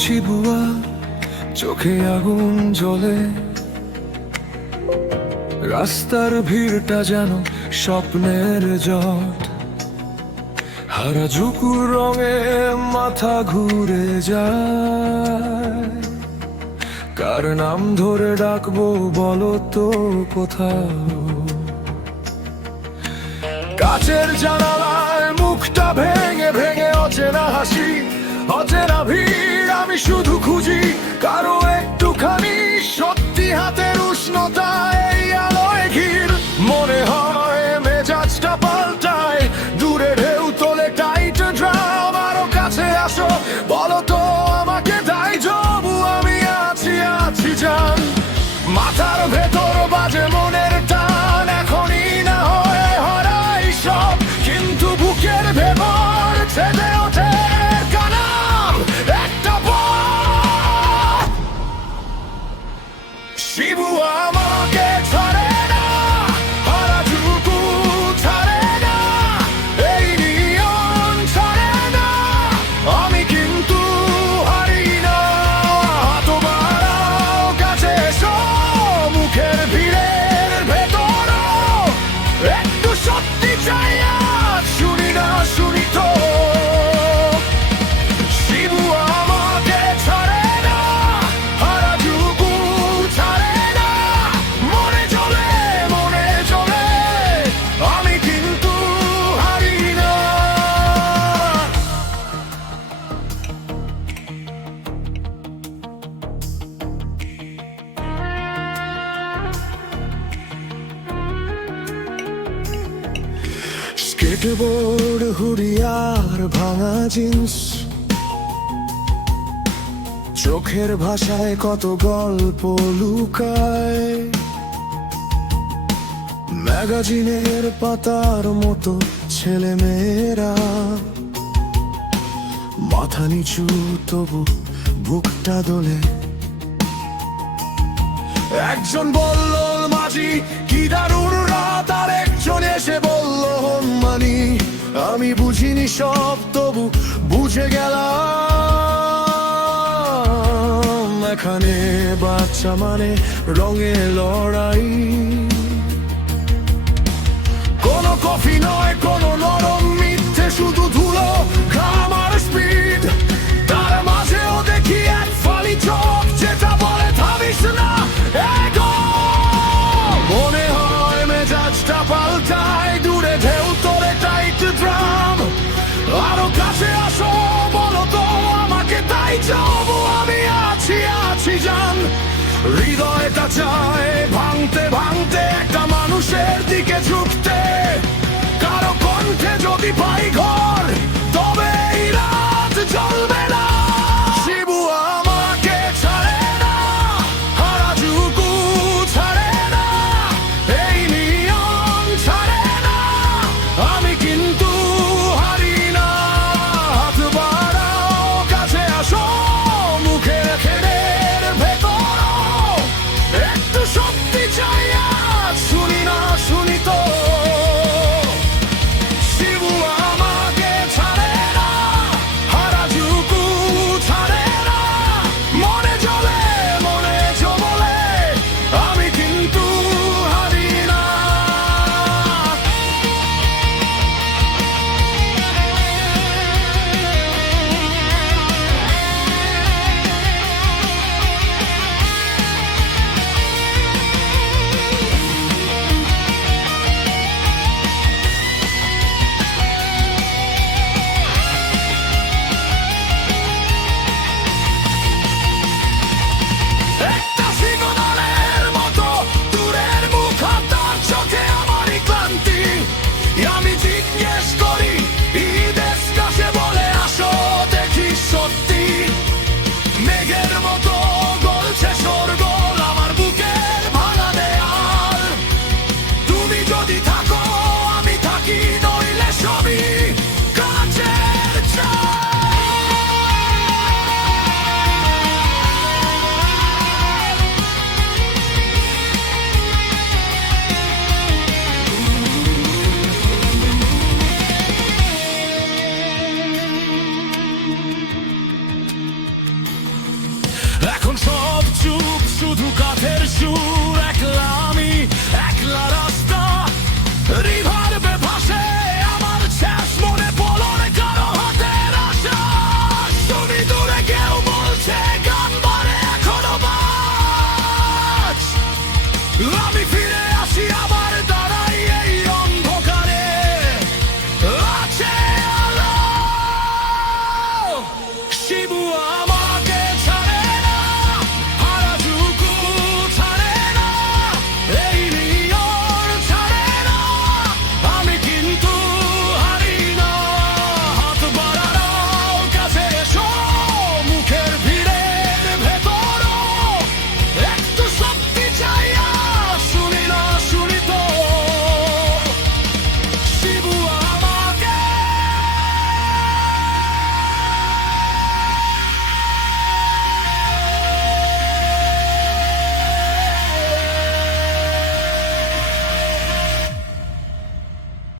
Shibuya, চোখে আগুন জ্বলে, রাস্তার ভিড়টা যেন স্বপ্নের জট। হারাজুকুর রঙে মাথা ঘুরে যায়, কার নাম ধরে ডাকবো বলো তো কোথাও? কাচের জানালায় মুখটা ভেঙে ভেঙে অচেনা হাসি, অচেনা ভিড়, আমি শুধু খুঁজি কারো একটুখানি সত্যি, হাতের উষ্ণতা এই আলোয় ঘির। মনে হয় মেজাজটা পাল্টায়, দূরে ঢেউ তোলে টাইট ড্রাম, আরো কাছে আসো বলো তো আমাকে তাই যাবো, আমি আছি আছি জান। মাথার ভেতর বাজে মনের টান, এখনই না হয় হারাই সব, কিন্তু বুকের ভেতর ছেড়ে ওঠে কানাম একটা পথ। শিবু আমাকে ছাড়ে না, হারাজুকু ছাড়ে না, এই নিয়ন ছাড়ে না, আমি কিন্তু হারি না। হাত বাড়াও কাছে এসো, মুখের ভিড়ের ভেতর একটু সত্যি চাই আজ, শুনি না শুনি তো। শিবু আমাকে ছাড়ে না, হারাজুকু ছাড়ে না, মনে চলে আমি কিন্তু হারি না। স্কেটবোর্ড, হুডি আর ভাঙা জিন্স, চোখের ভাষায় কত গল্প লুকায়, ম্যাগাজিনের পাতার মতো ছেলে মেয়েরা, মাথা নিচু তবু বুকটা দোলে। একজন বলল মাঝি কি দারুণ রাত, আর একজন এসে বলল মানি, আমি বুঝিনি সব তবু বুঝে গেলাম, এখানে বাচ্চা মানে রঙে লড়াই, কোনো কফি নয় কোনো নরম মিথ্যে, শুধু ধুলো ঘাম আর স্পিড, তার মাঝেও দেখি এক ফালি চোখ যেটা বলে থামিস না এগো। মনে হয় মেজাজটা পাল্টায়, দূরে ঢেউ তোলে টাইট ড্রাম, আরো কাছে আসো বলো তো আমাকে তাই যাবো, আমি আছি আছি জান। হৃদয়টা চায় ভাঙতে ভাঙতে একটা মানুষের দিকে ঝুঁকতে, কারো কণ্ঠে যদি পাই ঘর তবে এই রাত জ্বলবে না। শিবু আমাকে ছাড়ে না, হারাজুকু ছাড়ে না, এই নিয়ন ছাড়ে না, আমি কিন্তু হারি না। হাত বাড়াও কাছে আসো, মুখের খেদের ভেতর একটু সত্যি চাই আজ, শুনি না শুনি তো। আমি